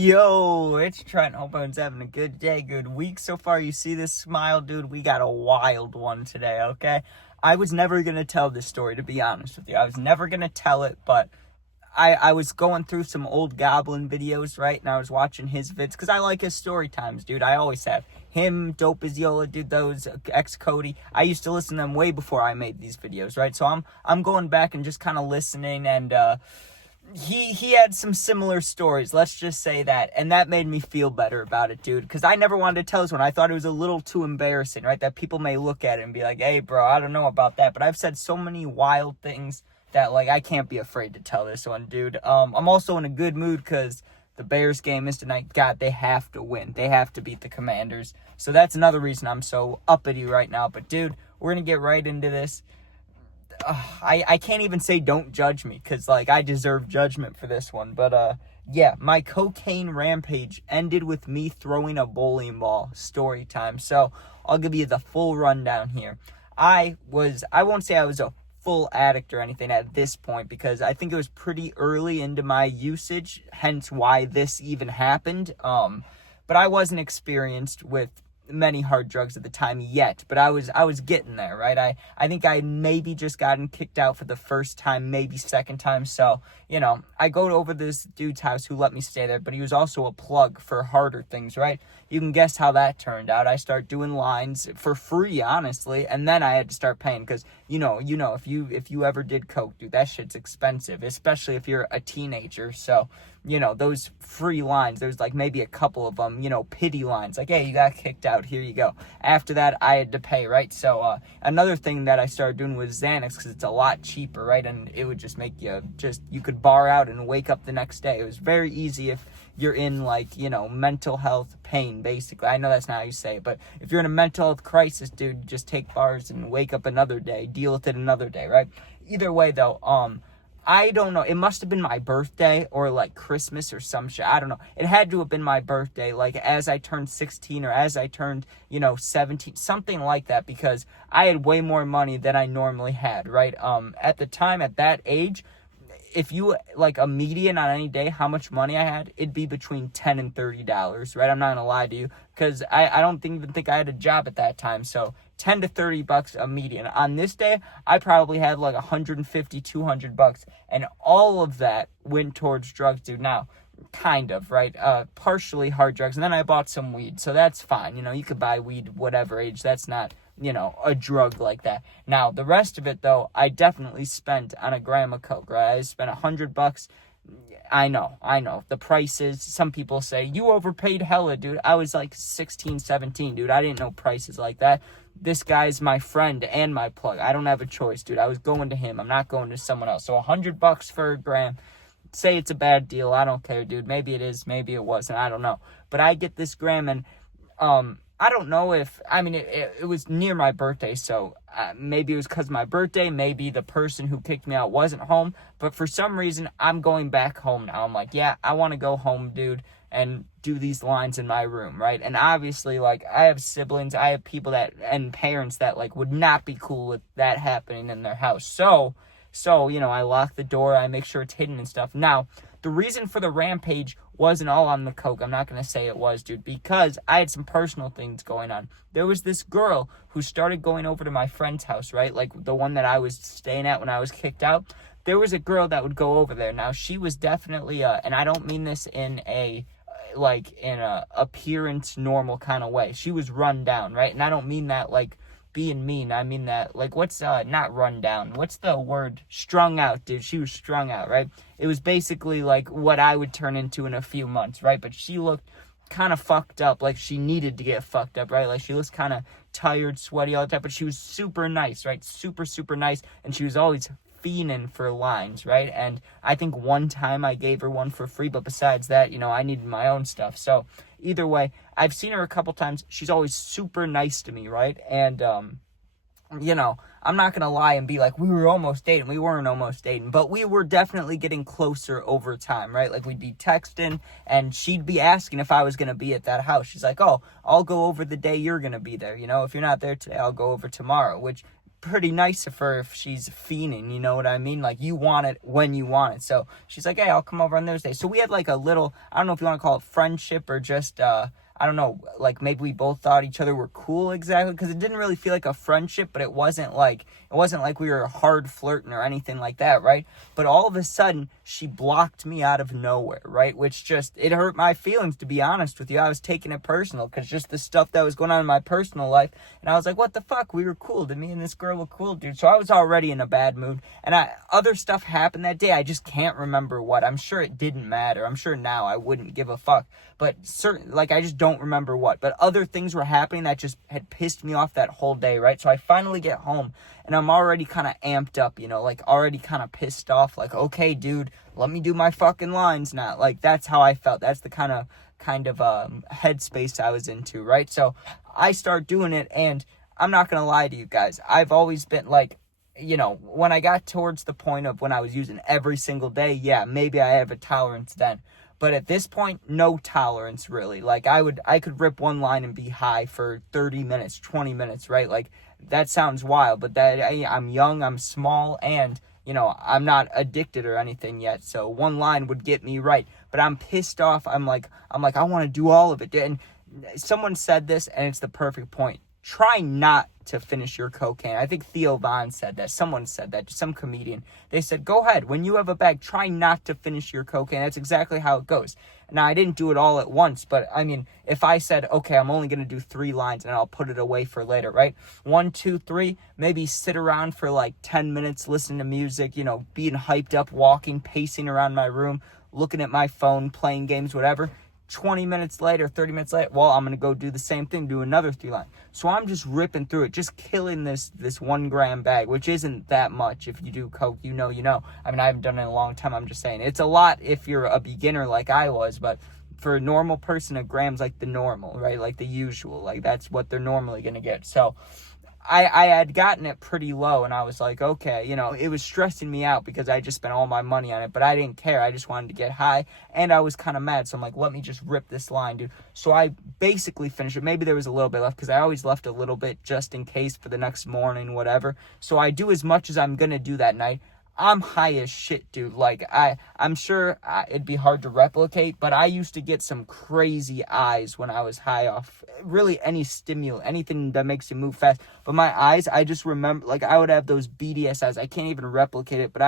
Yo, it's Trent. Hope everyone's having a good day, good week so far. You see this smile, dude? We got a wild one today, okay? I was never going to tell this story, to be honest with you. I was never going to tell it, but I was going through some old Goblin videos, right? And I was watching his vids, because I like his story times, dude. I always have. Him, Dope as Yola, dude, those, Cody. I used to listen to them way before I made these videos, right? So I'm going back and just kind of listening, and, He had some similar stories, let's just say that, and that made me feel better about it, dude, because I never wanted to tell this one. I thought it was a little too embarrassing, right, that people may look at it and be like, hey, bro, I don't know about that, but I've said so many wild things that, like, I can't be afraid to tell this one, dude. I'm also in a good mood because the Bears game is tonight. God, they have to win. They have to beat the Commanders, so that's another reason I'm so uppity right now, but, dude, we're going to get right into this. I can't even say don't judge me because, like, I deserve judgment for this one. But, yeah, my cocaine rampage ended with me throwing a bowling ball. Story time. So I'll give you the full rundown here. I won't say I was a full addict or anything at this point because I think it was pretty early into my usage, hence why this even happened. But I wasn't experienced with many hard drugs at the time yet, but I was getting there, right? I think I maybe just gotten kicked out for the first time, maybe second time. So, you know, I go over this dude's house who let me stay there, but he was also a plug for harder things, right? You can guess how that turned out. I start doing lines for free, honestly, and then I had to start paying because, you know, if you ever did coke, dude, that shit's expensive, especially if you're a teenager. So, you know, those free lines, there's like maybe a couple of them, you know, pity lines, like, hey, you got kicked out, here you go. After that, I had to pay, right? So, another thing that I started doing was Xanax, because it's a lot cheaper, right? And it would just make you could bar out and wake up the next day. It was very easy if you're in, like, you know, mental health pain, basically. I know that's not how you say it, but if you're in a mental health crisis, dude, just take bars and wake up another day, deal with it another day, right? Either way, though, I don't know. It must have been my birthday or like Christmas or some shit. I don't know. It had to have been my birthday, like as I turned 16 or as I turned, 17, something like that, because I had way more money than I normally had, right? At the time, at that age, if you, like, a median on any day, how much money I had, it'd be between $10 and $30, right? I'm not going to lie to you, because I don't even think I had a job at that time, so $10 to $30 a median. On this day, I probably had, like, $150, $200, and all of that went towards drugs, dude. Now, kind of, right? Partially hard drugs, and then I bought some weed, so that's fine. You could buy weed whatever age. That's not, a drug like that. Now, the rest of it, though, I definitely spent on a gram of coke, right? I spent $100. I know. The prices, some people say, you overpaid hella, dude. I was like 16, 17, dude. I didn't know prices like that. This guy's my friend and my plug. I don't have a choice, dude. I was going to him. I'm not going to someone else. So $100 for a gram. Say it's a bad deal. I don't care, dude. Maybe it is. Maybe it wasn't. I don't know. But I get this gram, and I don't know if, it was near my birthday, so maybe it was because of my birthday, maybe the person who kicked me out wasn't home, but for some reason, I'm going back home now. I'm like, yeah, I want to go home, dude, and do these lines in my room, right? And obviously, like, I have siblings, I have people and parents that, like, would not be cool with that happening in their house. So, I lock the door, I make sure it's hidden and stuff. Now, the reason for the rampage wasn't all on the coke. I'm not going to say it was, dude, because I had some personal things going on. There was this girl who started going over to my friend's house, right? Like the one that I was staying at when I was kicked out. There was a girl that would go over there. Now, she was definitely, and I don't mean this in a appearance normal kind of way. She was run down, right? And I don't mean that like being mean. I mean that, like, what's not run down, what's the word? Strung out, dude. She was strung out, right? It was basically like what I would turn into in a few months, right? But she looked kind of fucked up, like she needed to get fucked up, right? Like she looks kind of tired, sweaty all the time, but she was super nice, right? Super, super nice, and she was always fiending for lines, right? And I think one time I gave her one for free, but besides that, I needed my own stuff. So either way, I've seen her a couple times. She's always super nice to me, right? And I'm not gonna lie and be like, we were almost dating. We weren't almost dating, but we were definitely getting closer over time, right? Like, we'd be texting, and she'd be asking if I was gonna be at that house. She's like, oh, I'll go over the day you're gonna be there. If you're not there today, I'll go over tomorrow, which pretty nice of her if she's fiending, you know what I mean? Like, you want it when you want it. So she's like, hey, I'll come over on those days. So we had like a little, I don't know if you want to call it friendship or just, I don't know, like maybe we both thought each other were cool exactly, because it didn't really feel like a friendship, but it wasn't like we were hard flirting or anything like that, right? But all of a sudden, she blocked me out of nowhere, right? Which just, it hurt my feelings, to be honest with you. I was taking it personal, because just the stuff that was going on in my personal life, and I was like, what the fuck? We were cool. Did me and this girl were cool, dude? So I was already in a bad mood, and other stuff happened that day. I just can't remember what. I'm sure it didn't matter. I'm sure now I wouldn't give a fuck. But I just don't remember what. But other things were happening that just had pissed me off that whole day, right? So I finally get home, and I'm already kind of amped up, like already kind of pissed off. Like, okay, dude, let me do my fucking lines now. Like, that's how I felt. That's the kind of headspace I was into, right? So I start doing it, and I'm not going to lie to you guys. I've always been like, when I got towards the point of when I was using every single day, yeah, maybe I have a tolerance then. But at this point, no tolerance, really. Like, I could rip one line and be high for 30 minutes, 20 minutes, right? Like, that sounds wild, but I'm young, I'm small, and, I'm not addicted or anything yet. So one line would get me right. But I'm pissed off. I'm like, I want to do all of it. And someone said this, and it's the perfect point. Try not to finish your cocaine. I think Theo Von said that. Someone said that. Some comedian. They said, go ahead. When you have a bag, try not to finish your cocaine. That's exactly how it goes. Now, I didn't do it all at once, but I mean, if I said, okay, I'm only going to do 3 lines and I'll put it away for later, right? 1, 2, 3, maybe sit around for like 10 minutes, listening to music, being hyped up, walking, pacing around my room, looking at my phone, playing games, whatever. 20 minutes later, 30 minutes later, well, I'm going to go do the same thing, do another 3 line. So I'm just ripping through it, just killing this 1 gram bag, which isn't that much. If you do coke, you know. I mean, I haven't done it in a long time. I'm just saying it's a lot if you're a beginner like I was, but for a normal person, a gram's like the normal, right? Like the usual, like that's what they're normally going to get. So I had gotten it pretty low, and I was like, okay, it was stressing me out because I just spent all my money on it, but I didn't care. I just wanted to get high, and I was kind of mad, so I'm like, let me just rip this line, dude. So I basically finished it. Maybe there was a little bit left, because I always left a little bit just in case for the next morning, whatever. So I do as much as I'm going to do that night. I'm high as shit, dude. Like, I'm sure it'd be hard to replicate, but I used to get some crazy eyes when I was high off really any stimulant, anything that makes you move fast. But my eyes, I just remember, like, I would have those beady ass eyes. I can't even replicate it, but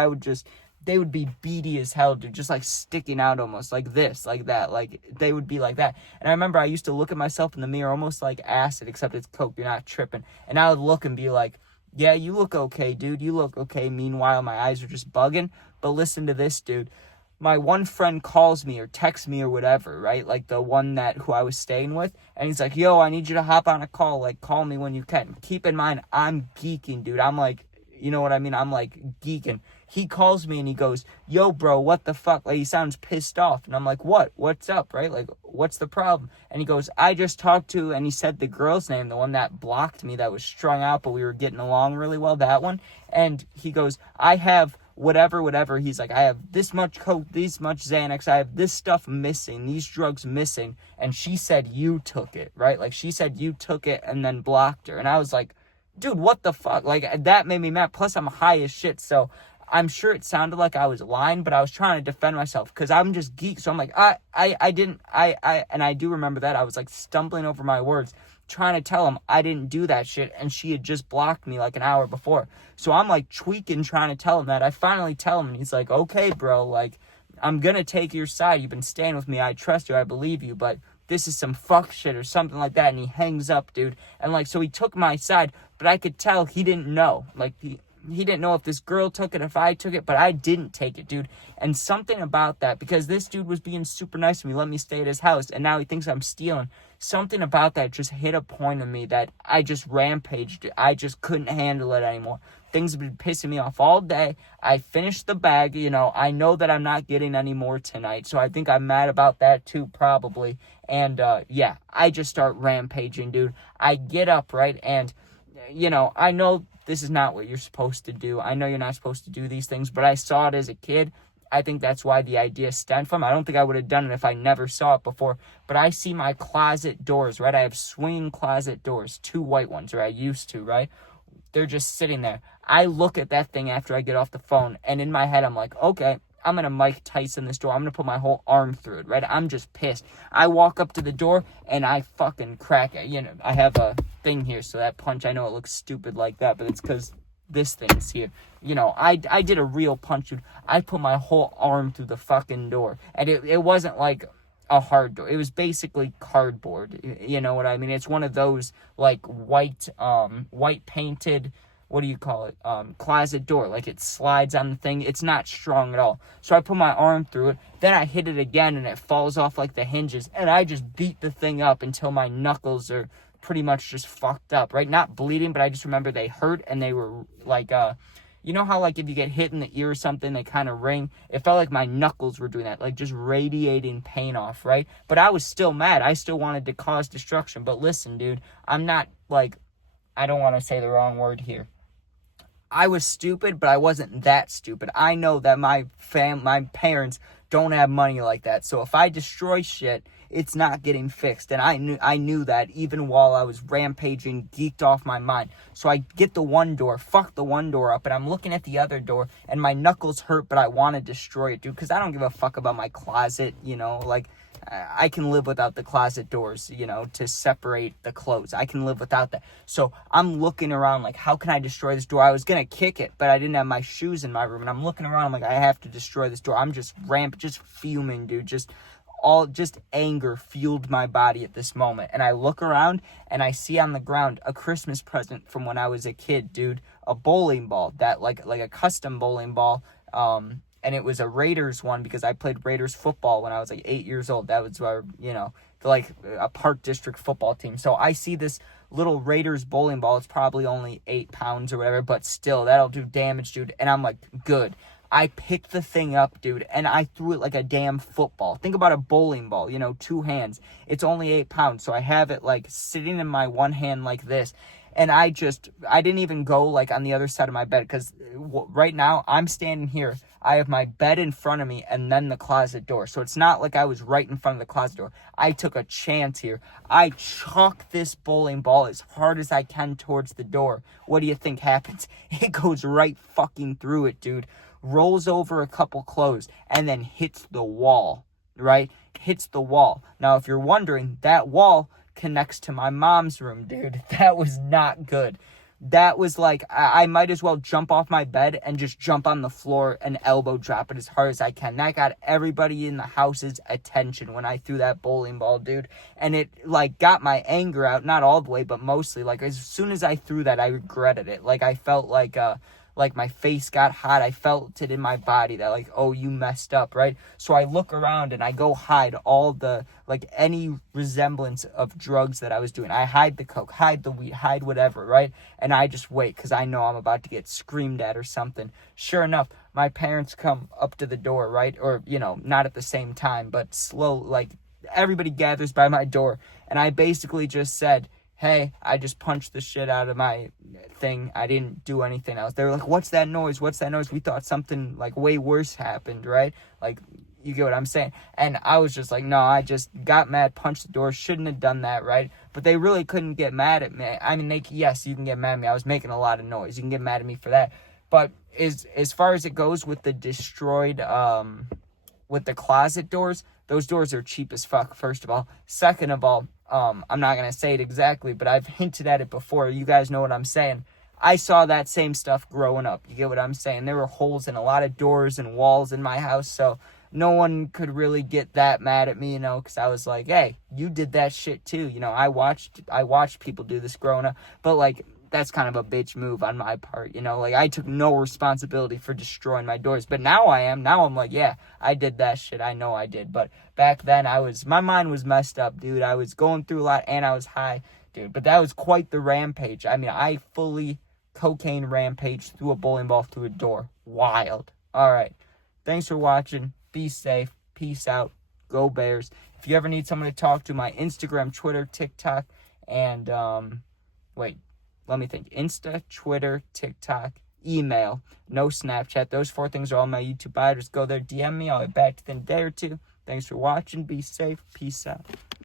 they would be beady as hell, dude, just like sticking out almost like this, like that, like they would be like that. And I remember I used to look at myself in the mirror almost like acid, except it's coke, you're not tripping. And I would look and be like, yeah, you look okay, dude. You look okay. Meanwhile, my eyes are just bugging. But listen to this, dude. My one friend calls me or texts me or whatever, right? Like the one who I was staying with. And he's like, yo, I need you to hop on a call. Like, call me when you can. Keep in mind, I'm geeking, dude. I'm like, you know what I mean? I'm like geeking. He calls me and he goes, yo, bro, what the fuck? Like, he sounds pissed off. And I'm like, what? What's up, right? Like, what's the problem? And he goes, I just talked to, and he said the girl's name, the one that blocked me, that was strung out, but we were getting along really well, that one. And he goes, I have whatever. He's like, I have this much coke, this much Xanax. I have this stuff missing, these drugs missing. And she said you took it, right? Like, she said you took it and then blocked her. And I was like, dude, what the fuck? Like, that made me mad. Plus, I'm high as shit, so I'm sure it sounded like I was lying, but I was trying to defend myself because I'm just geek. So I'm like, and I do remember that. I was like stumbling over my words, trying to tell him I didn't do that shit, and she had just blocked me like an hour before. So I'm like tweaking, trying to tell him that. I finally tell him, and he's like, okay, bro, like, I'm gonna take your side. You've been staying with me. I trust you. I believe you, but this is some fuck shit or something like that. And he hangs up, dude. And like, so he took my side, but I could tell he didn't know. Like, he didn't know if this girl took it, if I took it, but I didn't take it, dude. And something about that, because this dude was being super nice to me, let me stay at his house, and now he thinks I'm stealing. Something about that just hit a point in me that I just rampaged. I just couldn't handle it anymore. Things have been pissing me off all day. I finished the bag, I know that I'm not getting any more tonight, so I think I'm mad about that too, probably. And, yeah, I just start rampaging, dude. I get up, right, and, I know this is not what you're supposed to do. I know you're not supposed to do these things, but I saw it as a kid. I think that's why the idea stemmed from. I don't think I would have done it if I never saw it before. But I see my closet doors, right? I have swinging closet doors, 2 white ones, or I used to, right? They're just sitting there. I look at that thing after I get off the phone, and in my head, I'm like, okay, I'm going to Mike Tyson this door. I'm going to put my whole arm through it, right? I'm just pissed. I walk up to the door, and I fucking crack it. You know, I have a thing here, so that punch, I know it looks stupid like that, but it's because this thing's here. You know, I did a real punch, dude. I put my whole arm through the fucking door, and it wasn't like a hard door. It was basically cardboard. You know what I mean? It's one of those, like, white painted, what do you call it? Closet door. Like, it slides on the thing. It's not strong at all. So I put my arm through it. Then I hit it again, and it falls off like the hinges. And I just beat the thing up until my knuckles are pretty much just fucked up, right? Not bleeding, but I just remember they hurt, and they were like, you know how, like, if you get hit in the ear or something, they kind of ring? It felt like my knuckles were doing that, like, just radiating pain off, right? But I was still mad. I still wanted to cause destruction. But listen, dude, I'm not, like, I don't want to say the wrong word here. I was stupid, but I wasn't that stupid. I know that my parents don't have money like that. So if I destroy shit, it's not getting fixed. And I knew that even while I was rampaging, geeked off my mind. So I get the one door, fuck the one door up, and I'm looking at the other door, and my knuckles hurt, but I want to destroy it, dude, because I don't give a fuck about my closet, you know, like, I can live without the closet doors, you know, to separate the clothes. I can live without that. So I'm looking around like, how can I destroy this door? I was going to kick it, but I didn't have my shoes in my room. And I'm looking around. I'm like, I have to destroy this door. I'm just fuming, dude. Just anger fueled my body at this moment. And I look around and I see on the ground a Christmas present from when I was a kid, dude. A bowling ball, that like a custom bowling ball. And it was a Raiders one because I played Raiders football when I was like 8 years old. That was our, you know, like a Park District football team. So I see this little Raiders bowling ball. It's probably only 8 pounds or whatever, but still, that'll do damage, dude. And I'm like, good. I picked the thing up, dude, and I threw it like a damn football. Think about a bowling ball, you know, 2 hands. It's only 8 pounds, so I have it like sitting in my one hand like this. And I didn't even go like on the other side of my bed because right now I'm standing here. I have my bed in front of me and then the closet door. So it's not like I was right in front of the closet door. I took a chance here. I chuck this bowling ball as hard as I can towards the door. What do you think happens? It goes right fucking through it, dude. Rolls over a couple clothes and then hits the wall, right? Hits the wall. Now, if you're wondering, that wall connects to my mom's room, dude. That was not good. That was like, I might as well jump off my bed and just jump on the floor and elbow drop it as hard as I can. That got everybody in the house's attention when I threw that bowling ball, dude. And it, like, got my anger out, not all the way, but mostly. Like, as soon as I threw that, I regretted it. Like, I felt like my face got hot. I felt it in my body that, like, oh, you messed up, right? So I look around and I go hide all the, like, any resemblance of drugs that I was doing. I hide the coke, hide the weed, hide whatever, right? And I just wait because I know I'm about to get screamed at or something. Sure enough, my parents come up to the door, right? Or, you know, not at the same time, but slow, like, everybody gathers by my door. And I basically just said, hey, I just punched the shit out of my thing. I didn't do anything else. They were like, what's that noise? What's that noise? We thought something, like, way worse happened, right? Like, you get what I'm saying? And I was just like, no, I just got mad, punched the door, shouldn't have done that, right? But they really couldn't get mad at me. I mean, yes, you can get mad at me. I was making a lot of noise. You can get mad at me for that. But as far as it goes with the destroyed, with the closet doors, those doors are cheap as fuck, first of all. Second of all, I'm not going to say it exactly, but I've hinted at it before. You guys know what I'm saying. I saw that same stuff growing up. You get what I'm saying? There were holes in a lot of doors and walls in my house, so no one could really get that mad at me, you know, because I was like, hey, you did that shit too. You know, I watched people do this growing up, but, like, that's kind of a bitch move on my part, you know, like, I took no responsibility for destroying my doors, but now I'm like, yeah, I did that shit, I know I did, but back then, my mind was messed up, dude. I was going through a lot, and I was high, dude, but that was quite the rampage. I mean, I fully cocaine rampage threw a bowling ball through a door. Wild. All right, thanks for watching. Be safe. Peace out. Go Bears. If you ever need someone to talk to, my Instagram, Twitter, TikTok, and, let me think. Insta, Twitter, TikTok, email, no Snapchat. Those 4 things are all my YouTube bio. Just go there, DM me. I'll get back to you in a day or two. Thanks for watching. Be safe. Peace out.